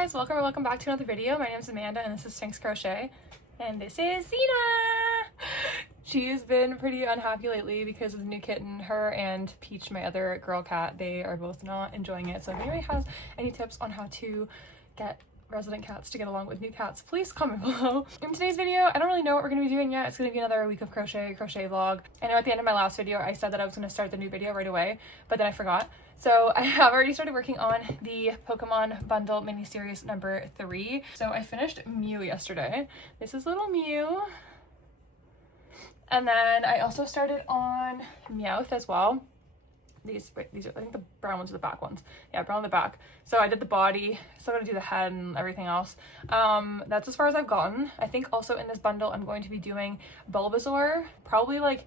guys, welcome back to another video. My name is Amanda and this is Sphynx Crochet, and this is Zena. She's been pretty unhappy lately because of the new kitten. Her and Peach, my other girl cat, they are both not enjoying it. So if anybody has any tips on how to get resident cats to get along with new cats, please comment below. In today's video, I don't really know what we're going to be doing yet. It's going to be another week of crochet vlog. I know at the end of my last video I said that I was going to start the new video right away, but then I forgot. So I have already started working on the Pokemon bundle mini-series number 3. So I finished Mew yesterday. This is little Mew. And then I also started on Meowth as well. These are, I think the brown ones are the back ones. Yeah, brown on the back. So I did the body, still gotta do the head and everything else. That's as far as I've gotten. I think also in this bundle I'm going to be doing Bulbasaur, probably like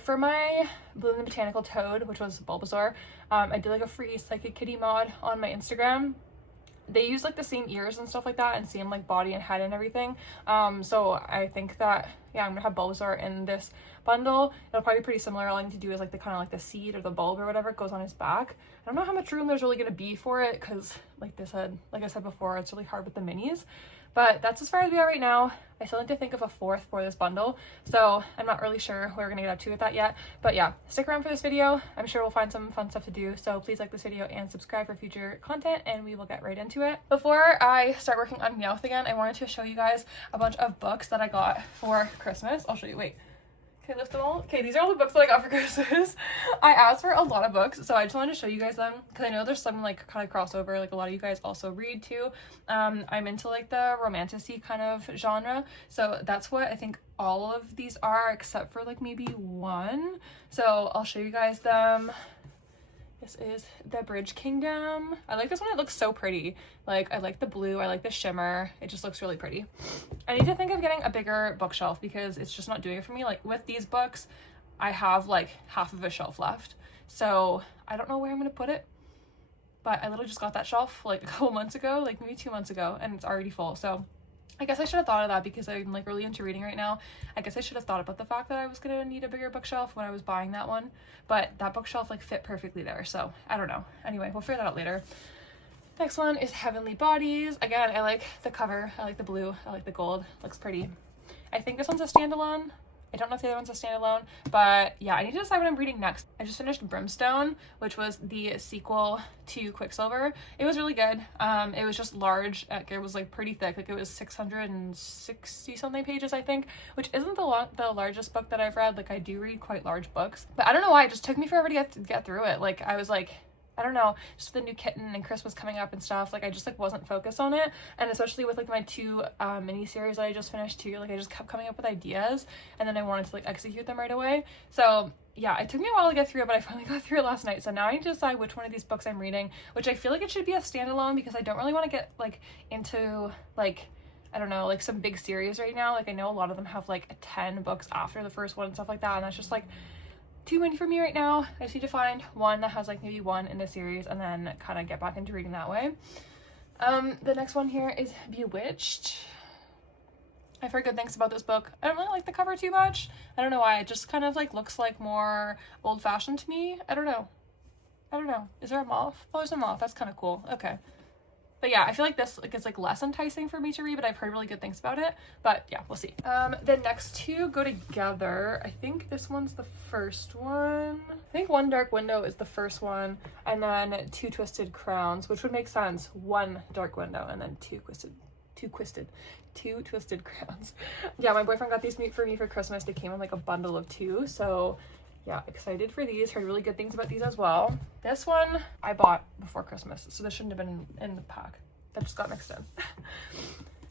for my Bloom the Botanical Toad, which was Bulbasaur. I did like a free Psychic Kitty mod on my Instagram. They use like the same ears and stuff like that and same like body and head and everything. So I think that, yeah, I'm gonna have Bulbasaur in this bundle. It'll probably be pretty similar. All I need to do is like the kind of like the seed or the bulb or whatever goes on his back. I don't know how much room there's really gonna be for it because like I said before, it's really hard with the minis. But that's as far as we are right now. I still need to think of a fourth for this bundle, so I'm not really sure what we're gonna get up to with that yet. But yeah, stick around for this video. I'm sure we'll find some fun stuff to do, so please like this video and subscribe for future content, and we will get right into it. Before I start working on Meowth again, I wanted to show you guys a bunch of books that I got for Christmas. I'll show you, wait. Can I lift them all? Okay, these are all the books that I got for Christmas. I asked for a lot of books, so I just wanted to show you guys them because I know there's some like kind of crossover, like a lot of you guys also read too. I'm into like the romantic-y kind of genre, so that's what I think all of these are except for like maybe one. So I'll show you guys them. This is The Bridge Kingdom. I like this one. It looks so pretty. Like, I like the blue. I like the shimmer. It just looks really pretty. I need to think of getting a bigger bookshelf because it's just not doing it for me. Like, with these books, I have, like, half of a shelf left. So, I don't know where I'm going to put it. But I literally just got that shelf, like, a couple months ago. Like, maybe 2 months ago. And it's already full. So, I guess I should have thought of that because I'm like really into reading right now. I guess I should have thought about the fact that I was gonna need a bigger bookshelf when I was buying that one, but that bookshelf like fit perfectly there, so I don't know. Anyway, we'll figure that out later. Next one is Heavenly Bodies. Again, I like the cover. I like the blue. I like the gold. Looks pretty. I think this one's a standalone. I don't know if the other one's a standalone, but yeah, I need to decide what I'm reading next. I just finished Brimstone, which was the sequel to Quicksilver. It was really good. It was just large. It was like pretty thick. Like it was 660 something pages, I think, which isn't the largest book that I've read. Like I do read quite large books, but I don't know why it just took me forever to get through it. Like I was like, I don't know, just the new kitten and Christmas coming up and stuff, like I just like wasn't focused on it. And especially with like my 2 mini series that I just finished too, like I just kept coming up with ideas and then I wanted to like execute them right away. So yeah, it took me a while to get through it, but I finally got through it last night. So now I need to decide which one of these books I'm reading, which I feel like it should be a standalone because I don't really want to get like into like, I don't know, like some big series right now. Like I know a lot of them have like 10 books after the first one and stuff like that, and that's just like too many for me right now. I just need to find one that has like maybe one in the series and then kind of get back into reading that way. The next one here is Bewitched. I've heard good things about this book. I don't really like the cover too much. I don't know why. It just kind of like looks like more old-fashioned to me. I don't know. Is there a moth? Oh, there's a moth. That's kind of cool. Okay. But yeah, I feel like this is like less enticing for me to read, but I've heard really good things about it. But yeah, we'll see. The next 2 go together. I think this one's the first one. I think One Dark Window is the first one, and then Two Twisted Crowns, which would make sense. One dark window and then two twisted crowns. Yeah, my boyfriend got these for me for Christmas. They came in like a bundle of 2, so yeah, excited for these. Heard really good things about these as well. This one I bought before Christmas, so this shouldn't have been in the pack. That just got mixed in.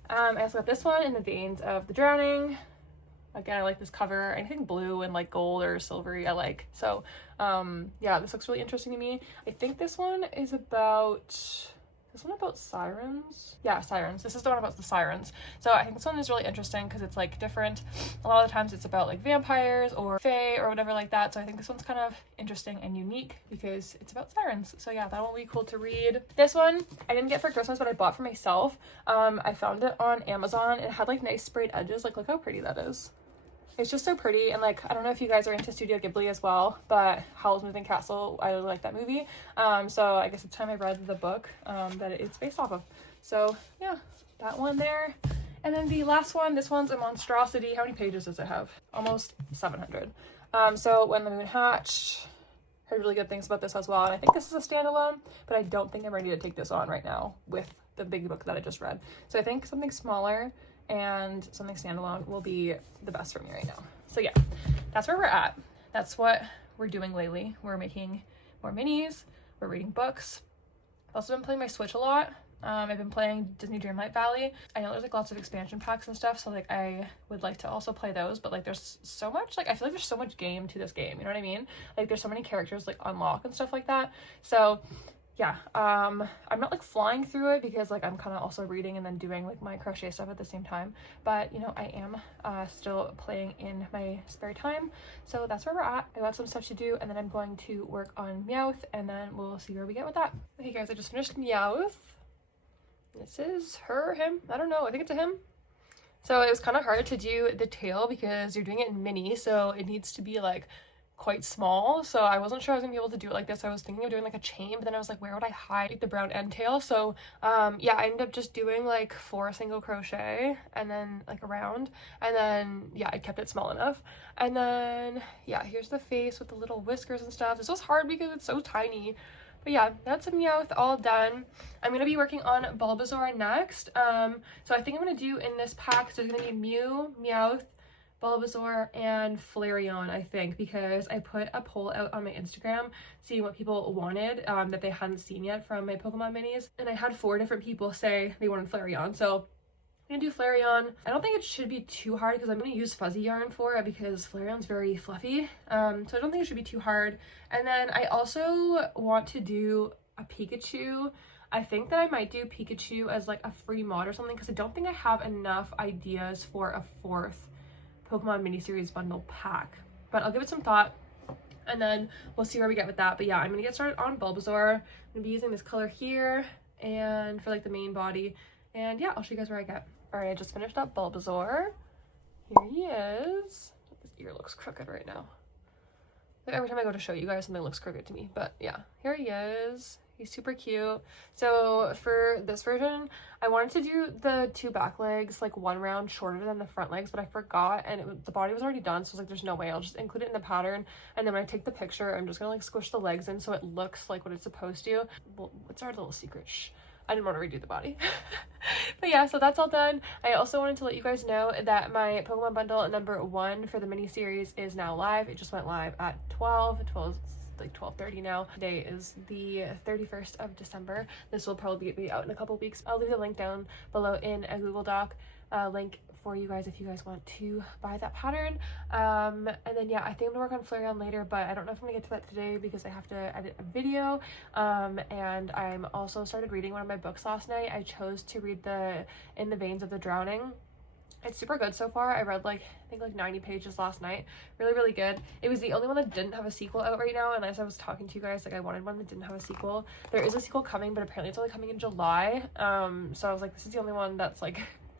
I also got this one, In the Veins of the Drowning. Again, I like this cover. Anything blue and like gold or silvery I like. So yeah, this looks really interesting to me. I think this one is about sirens. Yeah, sirens. This is the one about the sirens. So I think this one is really interesting because it's like different. A lot of the times it's about like vampires or fae or whatever like that. So I think this one's kind of interesting and unique because it's about sirens. So yeah, that will be cool to read. This one I didn't get for Christmas, but I bought for myself. I found it on Amazon. It had like nice sprayed edges. Like look how pretty that is. It's just so pretty, and like I don't know if you guys are into Studio Ghibli as well, but Howl's Moving Castle, I really like that movie. So I guess it's time I read the book that it's based off of. So yeah, that one there. And then the last one, this one's a monstrosity. How many pages does it have? Almost 700. So When the Moon Hatched, heard really good things about this as well. And I think this is a standalone, but I don't think I'm ready to take this on right now with the big book that I just read. So I think something smaller and something standalone will be the best for me right now. So yeah, that's where we're at. That's what we're doing lately. We're making more minis, we're reading books. I've also been playing my Switch a lot. I've been playing Disney Dreamlight Valley. I know there's like lots of expansion packs and stuff, so like I would like to also play those, but like there's so much, like I feel like there's so much game to this game, you know what I mean? Like there's so many characters like unlock and stuff like that. So yeah, I'm not like flying through it because like I'm kind of also reading and then doing like my crochet stuff at the same time, but you know, I am still playing in my spare time. So that's where we're at. I got some stuff to do, and then I'm going to work on Meowth, and then we'll see where we get with that. Okay guys, I just finished Meowth. This is her, him, I don't know, I think it's a him. So it was kind of hard to do the tail because you're doing it in mini, so it needs to be like quite small. So I wasn't sure I was gonna be able to do it like this. I was thinking of doing like a chain, but then I was like, where would I hide the brown end tail? So yeah, I ended up just doing like 4 single crochet and then like around, and then yeah, I kept it small enough. And then yeah, here's the face with the little whiskers and stuff. This was hard because it's so tiny. But yeah, that's a Meowth all done. I'm going to be working on Bulbasaur next. So I think I'm going to do in this pack, so there's going to be Mew, Meowth, Bulbasaur, and Flareon, I think, because I put a poll out on my Instagram seeing what people wanted that they hadn't seen yet from my Pokemon minis. And I had 4 different people say they wanted Flareon. So I'm gonna do Flareon. I don't think it should be too hard because I'm gonna use fuzzy yarn for it because Flareon's very fluffy. So I don't think it should be too hard. And then I also want to do a Pikachu. I think that I might do Pikachu as like a free mod or something because I don't think I have enough ideas for a 4th Pokemon miniseries bundle pack. But I'll give it some thought and then we'll see where we get with that. But yeah, I'm gonna get started on Bulbasaur. I'm gonna be using this color here and for like the main body. And yeah, I'll show you guys where I get. All right, I just finished up Bulbasaur. Here he is. His ear looks crooked right now. Like every time I go to show you guys, something looks crooked to me. But yeah, here he is. He's super cute. So for this version, I wanted to do the 2 back legs, like 1 round shorter than the front legs, but I forgot, and the body was already done, so I was like, there's no way. I'll just include it in the pattern, and then when I take the picture, I'm just gonna like squish the legs in so it looks like what it's supposed to. Well, it's our little secret. Shh. I didn't want to redo the body. But yeah, so that's all done. I also wanted to let you guys know that my Pokemon bundle number 1 for the mini series is now live. It just went live at 12 like 12:30 now. Today is the 31st of December. This will probably be out in a couple weeks. I'll leave the link down below in a Google Doc link for you guys if you guys want to buy that pattern. And then yeah, I think I'm gonna work on Flareon later, but I don't know if I'm gonna get to that today because I have to edit a video. And I'm also started reading one of my books last night. I chose to read In the Veins of the Drowning. It's super good so far. I read like I think like 90 pages last night. Really good. It was the only one that didn't have a sequel out right now, and as I was talking to you guys, like I wanted one that didn't have a sequel. There is a sequel coming, but apparently it's only coming in July. So I was like, this is the only one that's like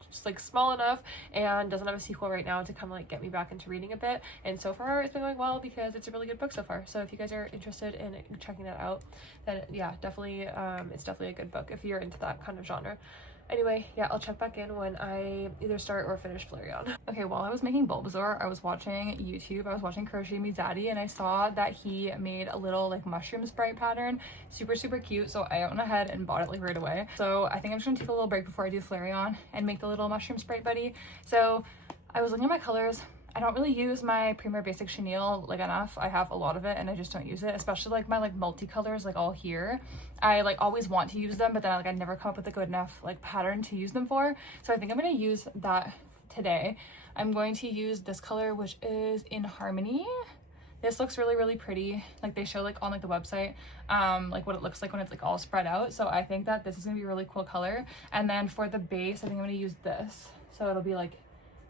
just like small enough and doesn't have a sequel right now to kind of like get me back into reading a bit. And so far it's been going well because it's a really good book so far. So if you guys are interested in checking that out, then yeah, definitely it's definitely a good book if you're into that kind of genre. Anyway, yeah, I'll check back in when I either start or finish Flareon. Okay, while I was making Bulbasaur, I was watching YouTube. I was watching Crochet Me Zaddy, and I saw that he made a little like mushroom sprite pattern. Super cute. So I went ahead and bought it like right away. So I think I'm just gonna take a little break before I do Flareon and make the little mushroom sprite buddy. So I was looking at my colors. I don't really use my Premier Basic Chenille like enough. I have a lot of it and I just don't use it, especially like my like multicolors like all here. I like always want to use them, but then I never come up with a good enough like pattern to use them for. So I think I'm going to use that today. I'm going to use this color, which is In Harmony. This looks really pretty. Like they show like on like the website like what it looks like when it's like all spread out. So I think that this is gonna be a really cool color. And then for the base, I think I'm gonna use this. So it'll be like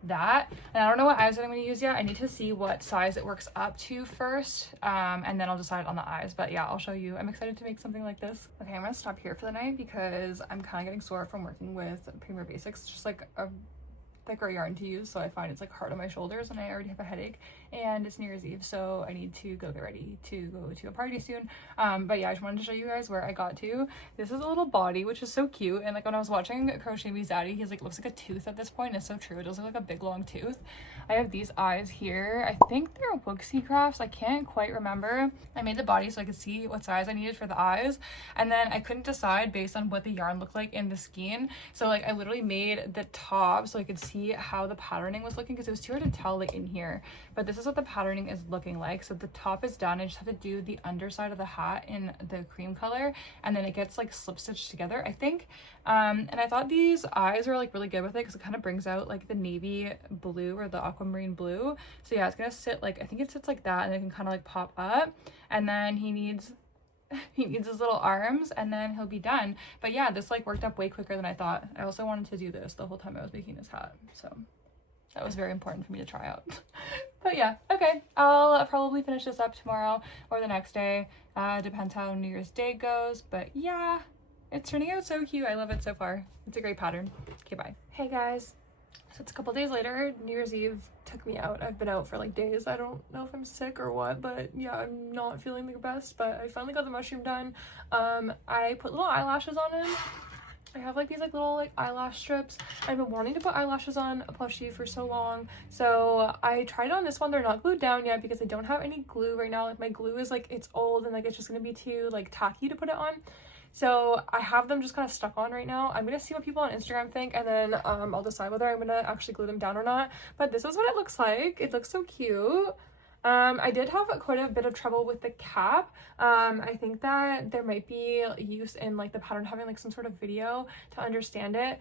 that, and I don't know what eyes I'm going to use yet. I need to see what size it works up to first, and then I'll decide on the eyes. But yeah, I'll show you. I'm excited to make something like this. Okay, I'm gonna stop here for the night because I'm kind of getting sore from working with Premier Basics. It's just like a thicker yarn to use, so I find it's like hard on my shoulders and I already have a headache, and it's New Year's Eve, so I need to go get ready to go to a party soon. But yeah, I just wanted to show you guys where I got to. This is a little body, which is so cute, and like when I was watching Crochet Me's Daddy, he's like, looks like a tooth at this point. It's so true. It does look like a big long tooth. I have these eyes here. I think they're Wooxie crafts. I can't quite remember. I made the body so I could see what size I needed for the eyes, and then I couldn't decide based on what the yarn looked like in the skein. So like I literally made the top so I could see how the patterning was looking, because it was too hard to tell like in here. But this is what the patterning is looking like. So the top is done. I just have to do the underside of the hat in the cream color, and then it gets like slip stitched together, I think. And I thought these eyes were like really good with it because it kind of brings out like the navy blue or the aquamarine blue. So yeah, it's gonna sit like, I think it sits like that, and it can kind of like pop up, and then he needs his little arms, and then he'll be done. But yeah, this like worked up way quicker than I thought. I also wanted to do this the whole time I was making this hat, so that was very important for me to try out. But yeah, okay, I'll probably finish this up tomorrow or the next day. Depends how New Year's Day goes, but yeah, it's turning out so cute. I love it so far. It's a great pattern. Okay, bye. Hey guys, so it's a couple days later. New Year's Eve took me out. I've been out for like days. I don't know if I'm sick or what, but yeah, I'm not feeling the best, but I finally got the mushroom done. I put little eyelashes on him. I have like these like little like eyelash strips. I've been wanting to put eyelashes on a plushie for so long, so I tried it on this one. They're not glued down yet because I don't have any glue right now. Like my glue is like, it's old and like it's just gonna be too like tacky to put it on. So I have them just kind of stuck on right now. I'm gonna see what people on Instagram think, and then I'll decide whether I'm gonna actually glue them down or not. But this is what it looks like. It looks so cute. I did have quite a bit of trouble with the cap. I think that there might be use in like the pattern having like some sort of video to understand it,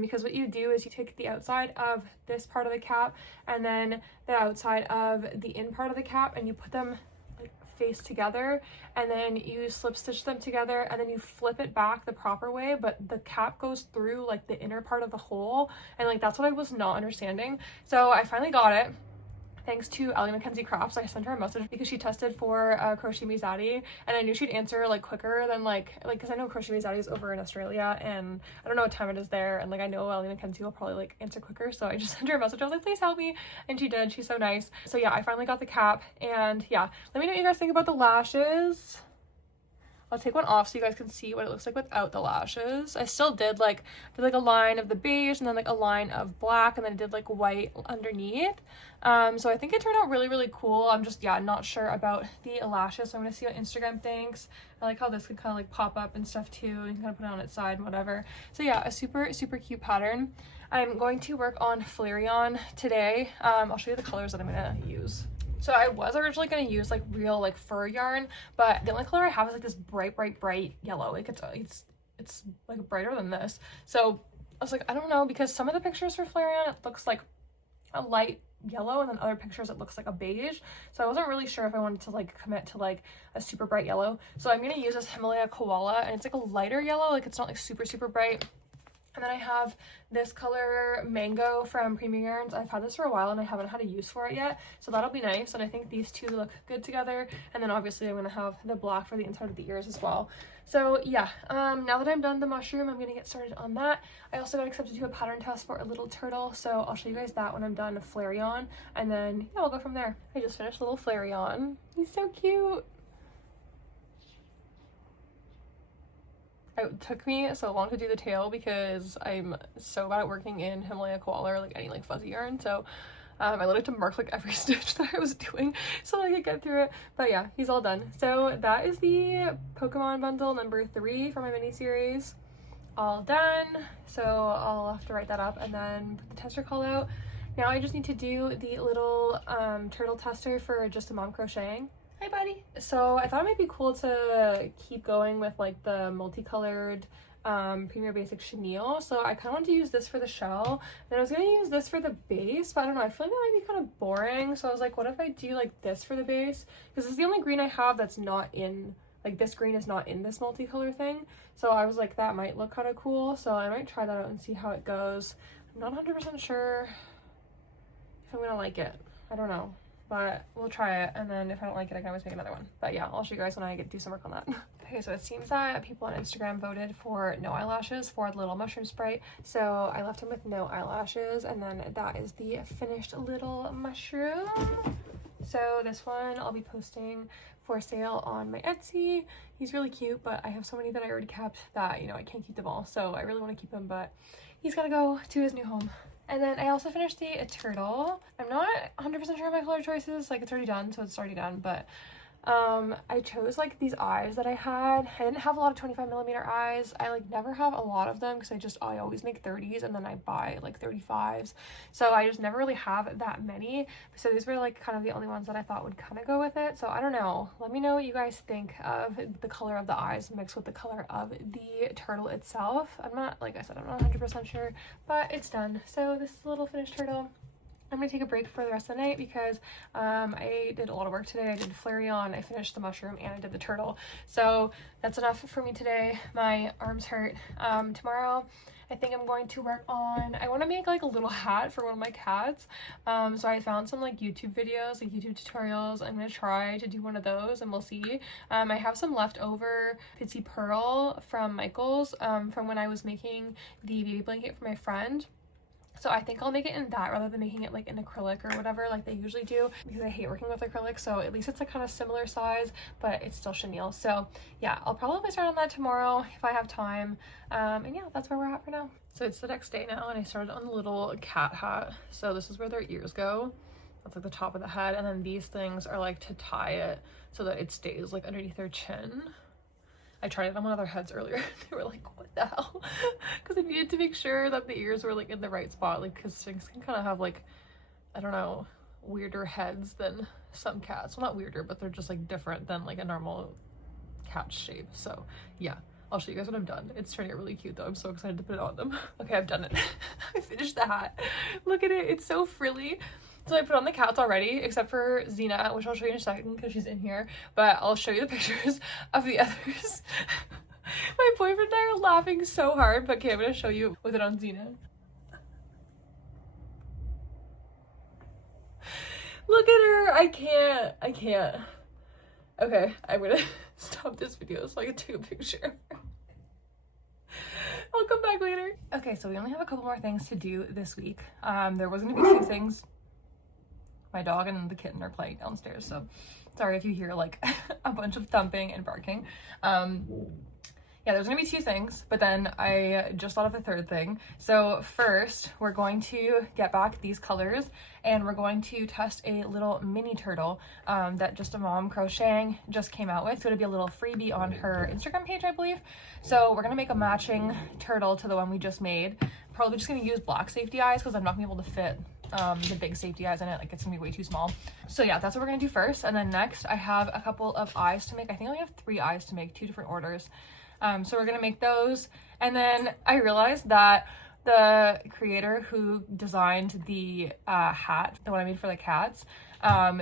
because what you do is you take the outside of this part of the cap and then the outside of the in part of the cap, and you put them like face together, and then you slip stitch them together, and then you flip it back the proper way, but the cap goes through like the inner part of the hole, and like that's what I was not understanding. So I finally got it. Thanks to Ellie Mackenzie Crafts. I sent her a message because she tested for Crochet Mizadi, and I knew she'd answer like quicker than like because I know Crochet Mizadi is over in Australia, and I don't know what time it is there, and like I know Ellie Mackenzie will probably like answer quicker, so I just sent her a message. I was like, please help me, and she did. She's so nice. So yeah, I finally got the cap, and yeah, let me know what you guys think about the lashes. I'll take one off so you guys can see what it looks like without the lashes. I still did like a line of the beige and then like a line of black, and then I did like white underneath. So I think it turned out really, really cool. I'm just, yeah, not sure about the lashes, so I'm gonna see what Instagram thinks. I like how this could kind of like pop up and stuff too, and you can kind of put it on its side and whatever. So yeah, a super, super cute pattern. I'm going to work on Flareon today. I'll show you the colors that I'm gonna use. So I was originally going to use like real like fur yarn, but the only color I have is like this bright yellow. Like it's like brighter than this. So I was like, I don't know, because some of the pictures for Flareon, it looks like a light yellow, and then other pictures it looks like a beige. So I wasn't really sure if I wanted to like commit to like a super bright yellow. So I'm going to use this Himalaya Koala, and it's like a lighter yellow. Like it's not like super bright. And then I have this color Mango from Premium Yarns. I've had this for a while and I haven't had a use for it yet, so that'll be nice. And I think these two look good together. And then obviously I'm going to have the black for the inside of the ears as well. So yeah, now that I'm done the mushroom, I'm going to get started on that. I also got accepted to a pattern test for a little turtle, so I'll show you guys that when I'm done Flareon. And then yeah, we'll go from there. I just finished little Flareon. He's so cute. It took me so long to do the tail because I'm so bad at working in Himalaya Koala or like any like fuzzy yarn, so I literally had to mark like every stitch that I was doing so I could get through it. But yeah, he's all done. So that is the Pokemon bundle number 3 for my mini series, all done. So I'll have to write that up and then put the tester call out. Now I just need to do the little turtle tester for Just a Mom Crocheting. Hi buddy. So I thought it might be cool to keep going with like the multicolored Premier Basic Chenille. So I kind of want to use this for the shell, and I was going to use this for the base, but I don't know, I feel like that might be kind of boring. So I was like, what if I do like this for the base? Because this is the only green I have that's not in, like this green is not in this multicolor thing. So I was like, that might look kind of cool. So I might try that out and see how it goes. I'm not 100% sure if I'm going to like it. I don't know. But we'll try it, and then if I don't like it, I can always make another one. But yeah, I'll show you guys when I do some work on that. Okay, so it seems that people on Instagram voted for no eyelashes for the little mushroom sprite. So I left him with no eyelashes, and then that is the finished little mushroom. So this one I'll be posting for sale on my Etsy. He's really cute, but I have so many that I already kept that, you know, I can't keep them all. So I really want to keep him, but he's gotta go to his new home. And then I also finished the turtle. I'm not 100% sure of my color choices. Like, it's already done, so it's already done, but I chose like these eyes that I had. I didn't have a lot of 25mm eyes. I like never have a lot of them because I always make 30s and then I buy like 35s. So I just never really have that many. So these were like kind of the only ones that I thought would kind of go with it. So I don't know. Let me know what you guys think of the color of the eyes mixed with the color of the turtle itself. I'm not, like I said, I'm not 100% sure, but it's done. So this is a little finished turtle. I'm gonna take a break for the rest of the night because I did a lot of work today. I did Flareon, I finished the mushroom, and I did the turtle. So that's enough for me today. My arms hurt. Tomorrow I think I'm going to work on, I want to make like a little hat for one of my cats. So I found some like YouTube videos, like YouTube tutorials. I'm gonna try to do one of those and we'll see. I have some leftover Pitsy Pearl from Michael's from when I was making the baby blanket for my friend. So I think I'll make it in that rather than making it like in acrylic or whatever like they usually do, because I hate working with acrylic. So at least it's like kind of similar size, but it's still chenille. So yeah, I'll probably start on that tomorrow if I have time. And yeah, that's where we're at for now. So it's the next day now and I started on the little cat hat. So this is where their ears go. That's like the top of the head. And then these things are like to tie it so that it stays like underneath their chin. I tried it on one of their heads earlier. They were like, what the hell? Because I needed to make sure that the ears were like in the right spot, like because Sphinx can kind of have like, I don't know, weirder heads than some cats. Well, not weirder, but they're just like different than like a normal cat shape. So yeah, I'll show you guys what I've done. It's turning out really cute though. I'm so excited to put it on them. Okay, I've done it. I finished the hat. Look at it. It's so frilly. So I put on the cats already, except for Xena, which I'll show you in a second because she's in here. But I'll show you the pictures of the others. My boyfriend and I are laughing so hard, but okay, I'm going to show you with it on Xena. Look at her! I can't. Okay, I'm going to stop this video so I can take a picture. I'll come back later. Okay, so we only have a couple more things to do this week. There was going to be 2 things. My dog and the kitten are playing downstairs, so sorry if you hear like a bunch of thumping and barking. Yeah, there's gonna be 2 things, but then I just thought of a 3rd thing. So first, we're going to get back these colors and we're going to test a little mini turtle that Just a Mom Crocheting just came out with. It's gonna be a little freebie on her Instagram page, I believe. So we're gonna make a matching turtle to the one we just made. Probably just gonna use black safety eyes because I'm not gonna be able to fit the big safety eyes in it. Like, it's gonna be way too small. So yeah, that's what we're gonna do first. And then next I have a couple of eyes to make. I think I only have 3 eyes to make, 2 different orders. So we're gonna make those. And then I realized that the creator who designed the hat, the one I made for the cats,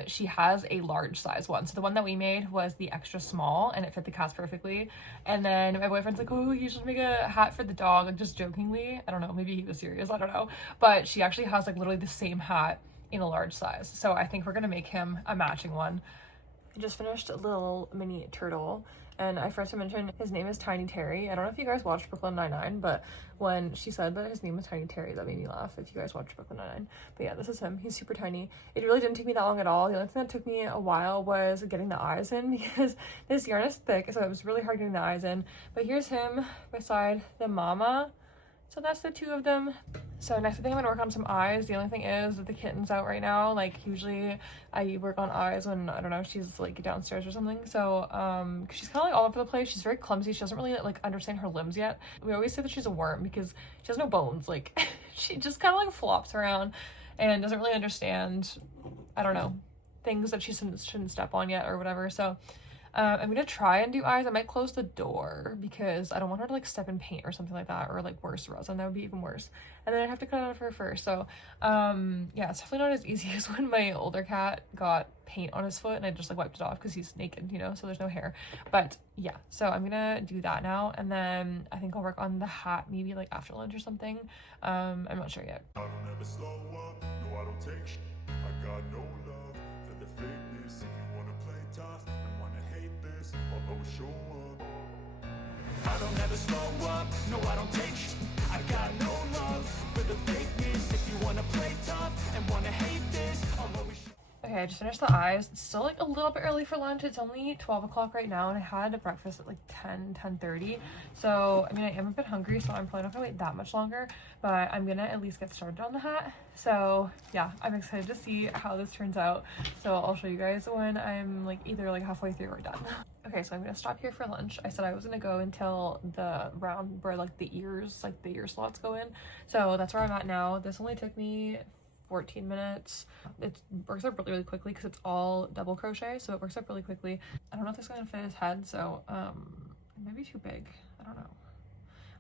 she has a large size one. So the one that we made was the extra small and it fit the cats perfectly. And then my boyfriend's like, oh, you should make a hat for the dog, like just jokingly. I don't know, maybe he was serious, I don't know. But she actually has like literally the same hat in a large size. So I think we're gonna make him a matching one. I just finished a little mini turtle. And I forgot to mention his name is Tiny Terry. I don't know if you guys watched Brooklyn Nine-Nine, but when she said that his name was Tiny Terry, that made me laugh if you guys watched Brooklyn Nine-Nine. But yeah, this is him. He's super tiny. It really didn't take me that long at all. The only thing that took me a while was getting the eyes in because this yarn is thick, so it was really hard getting the eyes in. But here's him beside the mama. So that's the 2 of them. So next thing I'm gonna work on some eyes. The only thing is that the kitten's out right now. Like usually I work on eyes when, I don't know, she's like downstairs or something. So she's kind of like all over the place. She's very clumsy. She doesn't really like understand her limbs yet. We always say that she's a worm because she has no bones. Like she just kind of like flops around and doesn't really understand, I don't know, things that she shouldn't step on yet or whatever. So I'm gonna try and do eyes. I might close the door because I don't want her to like step in paint or something like that, or like worse, resin. That would be even worse. And then I'd have to cut it out of her fur. So yeah, it's definitely not as easy as when my older cat got paint on his foot and I just like wiped it off because he's naked, you know, so there's no hair. But yeah, so I'm gonna do that now, and then I think I'll work on the hat maybe like after lunch or something. I'm not sure yet. I don't ever slow up, no I don't take sh I got no love for the fakeness. If you wanna play tough and wanna hate this, I'll always show up. I don't ever slow up, no I don't take sh. I got no love for the fakeness. If you wanna play tough and wanna hate this, I'll always Okay, I just finished the eyes. It's still like a little bit early for lunch. It's only 12 o'clock right now, and I had breakfast at like 10:30. So, I mean, I am a bit hungry, so I'm probably not gonna wait that much longer, but I'm gonna at least get started on the hat. So yeah, I'm excited to see how this turns out. So I'll show you guys when I'm like either like halfway through or done. Okay, so I'm gonna stop here for lunch. I said I was gonna go until the round where like the ear slots go in. So that's where I'm at now. This only took me 14 minutes. It works up really quickly because it's all double crochet, so it works up really quickly. I don't know if this is gonna fit his head, so it might be too big.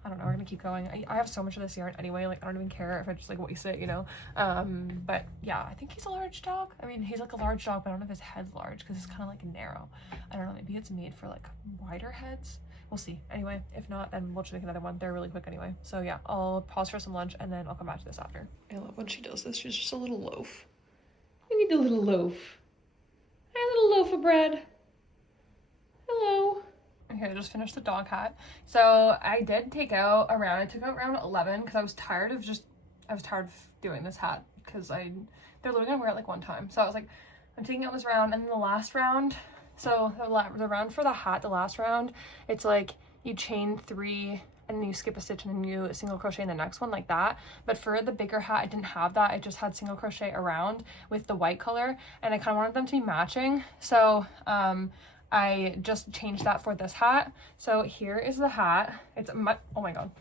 I don't know, we're gonna keep going. I have so much of this yarn anyway, like I don't even care if I just like waste it, you know. But yeah, I think he's a large dog. I mean, he's like a large dog, but I don't know if his head's large because it's kind of like narrow. I don't know, maybe it's made for like wider heads. We'll see. Anyway, if not, then we'll just make another one. They're really quick anyway. So yeah, I'll pause for some lunch and then I'll come back to this after. I love when she does this. She's just a little loaf. I need a little loaf. Hi, little loaf of bread. Hello. Okay, I just finished the dog hat. So I did take out around, I took out around 11 because I was tired of doing this hat because they're literally gonna wear it like one time. So I was like, I'm taking out this round, and then the last round, so the round for the hat, the last round, it's like you chain 3 and then you skip a stitch and then you single crochet in the next one like that. But for the bigger hat, I didn't have that. I just had single crochet around with the white color, and I kind of wanted them to be matching. So I just changed that for this hat. So here is the hat. Oh my god.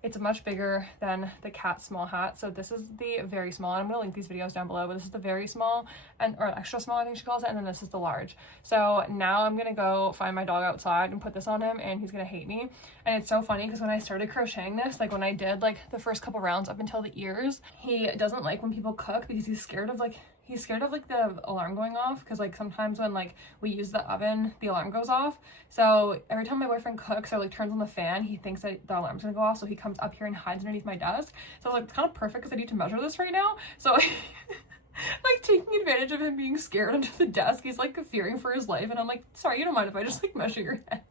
It's much bigger than the cat small hat. So this is the very small. I'm gonna link these videos down below, but this is the very small, or extra small I think she calls it, and then this is the large. So now I'm gonna go find my dog outside and put this on him, and he's gonna hate me. And it's so funny because when I started crocheting this, like when I did like the first couple rounds up until the ears, he doesn't like when people cook because he's scared of like the alarm going off, because like sometimes when like we use the oven, the alarm goes off. So every time my boyfriend cooks or like turns on the fan, he thinks that the alarm's gonna go off, so he comes up here and hides underneath my desk. So I was like, it's kind of perfect because I need to measure this right now. So like taking advantage of him being scared under the desk, he's like fearing for his life, and I'm like, sorry, you don't mind if I just like measure your head?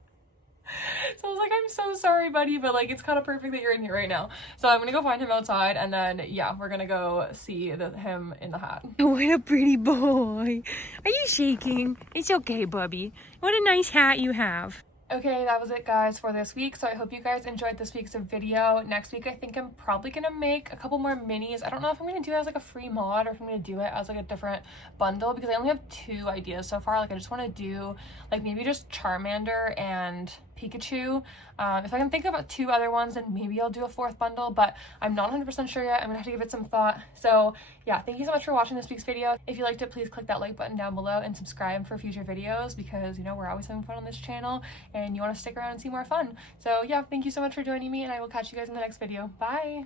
So I was like, I'm so sorry, buddy, but like it's kind of perfect that you're in here right now. So I'm gonna go find him outside, and then yeah, we're gonna go see him in the hat. What a pretty boy. Are you shaking? It's okay, Bubby. What a nice hat you have. Okay, that was it guys for this week. So I hope you guys enjoyed this week's video. Next week I think I'm probably gonna make a couple more minis. I don't know if I'm gonna do it as like a free mod or if I'm gonna do it as like a different bundle, because I only have 2 ideas so far. Like I just want to do like maybe just Charmander and Pikachu. If I can think of 2 other ones, then maybe I'll do a 4th bundle, but I'm not 100% sure yet. I'm gonna have to give it some thought. So yeah, thank you so much for watching this week's video. If you liked it, please click that like button down below and subscribe for future videos, because you know we're always having fun on this channel and you want to stick around and see more fun. So yeah, thank you so much for joining me, and I will catch you guys in the next video. Bye.